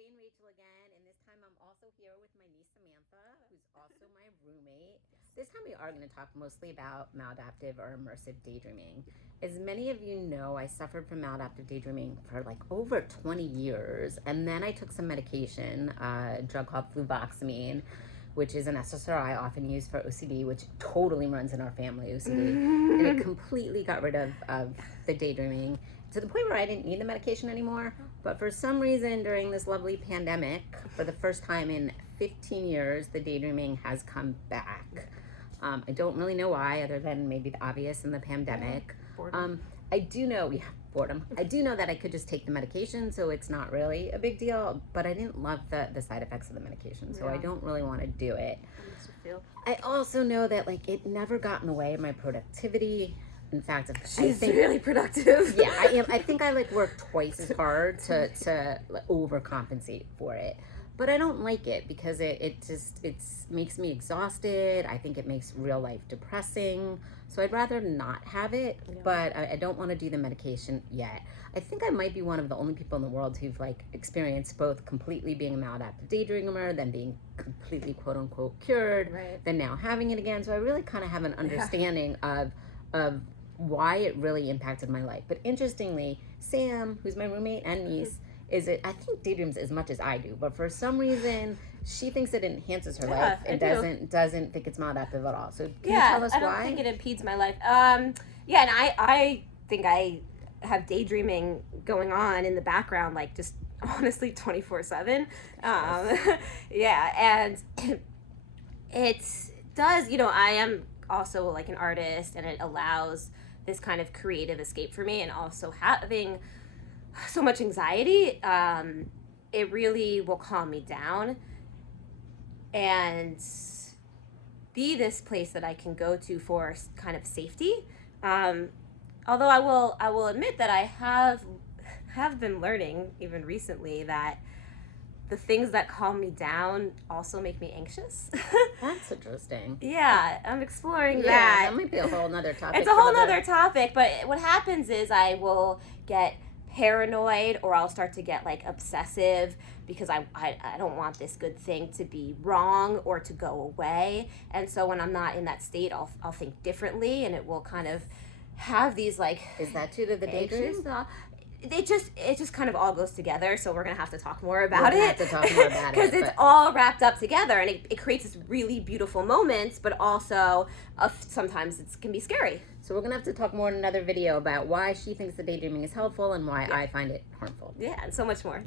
Jane Rachel again, and this time I'm also here with my niece Samantha, who's also my roommate. This time we are going to talk mostly about maladaptive or immersive daydreaming. As many of you know, I suffered from maladaptive daydreaming for like over 20 years, and then I took some medication, a drug called fluvoxamine, which is an SSRI often used for OCD, which totally runs in our family, OCD. And it completely got rid of the daydreaming to the point where I didn't need the medication anymore. But for some reason, during this lovely pandemic, for the first time in 15 years, the daydreaming has come back. I don't really know why, other than maybe the obvious in the pandemic. I do know, boredom. I do know that I could just take the medication, so it's not really a big deal, but I didn't love the side effects of the medication, so I don't really want to do it. I also know that like it never got in the way of my productivity. In fact, she's really productive. Yeah, I am. I think I like work twice as hard to overcompensate for it. But I don't like it because it makes me exhausted. I think it makes real life depressing. So I'd rather not have it, but I don't want to do the medication yet. I think I might be one of the only people in the world who've like experienced both completely being a maladaptive daydreamer, then being completely quote unquote cured, then now having it again. So I really kind of have an understanding of why it really impacted my life. But interestingly, Sam, who's my roommate and niece, I think daydreams as much as I do, but for some reason she thinks it enhances her life and doesn't think it's maladaptive at all. So can you tell us why? I don't think it impedes my life. And I think I have daydreaming going on in the background, like just honestly 24/7. And it does, I am also like an artist, and it allows this kind of creative escape for me, and also having so much anxiety, it really will calm me down and be this place that I can go to for kind of safety. Although I will admit that I have been learning even recently that the things that calm me down also make me anxious. That's interesting. Yeah, I'm exploring that. Yeah, that might be a whole nother topic. It's a whole nother topic, but what happens is I will get paranoid, or I'll start to get like obsessive because I don't want this good thing to be wrong or to go away. And so when I'm not in that state, I'll think differently, and it will kind of have these like... Is that true to the daydreams? It just kind of all goes together, so we're gonna have to talk more about it. Because it's all wrapped up together, and it creates this really beautiful moments, but also sometimes it can be scary. So we're gonna have to talk more in another video about why she thinks the daydreaming is helpful and why I find it harmful. Yeah, and so much more.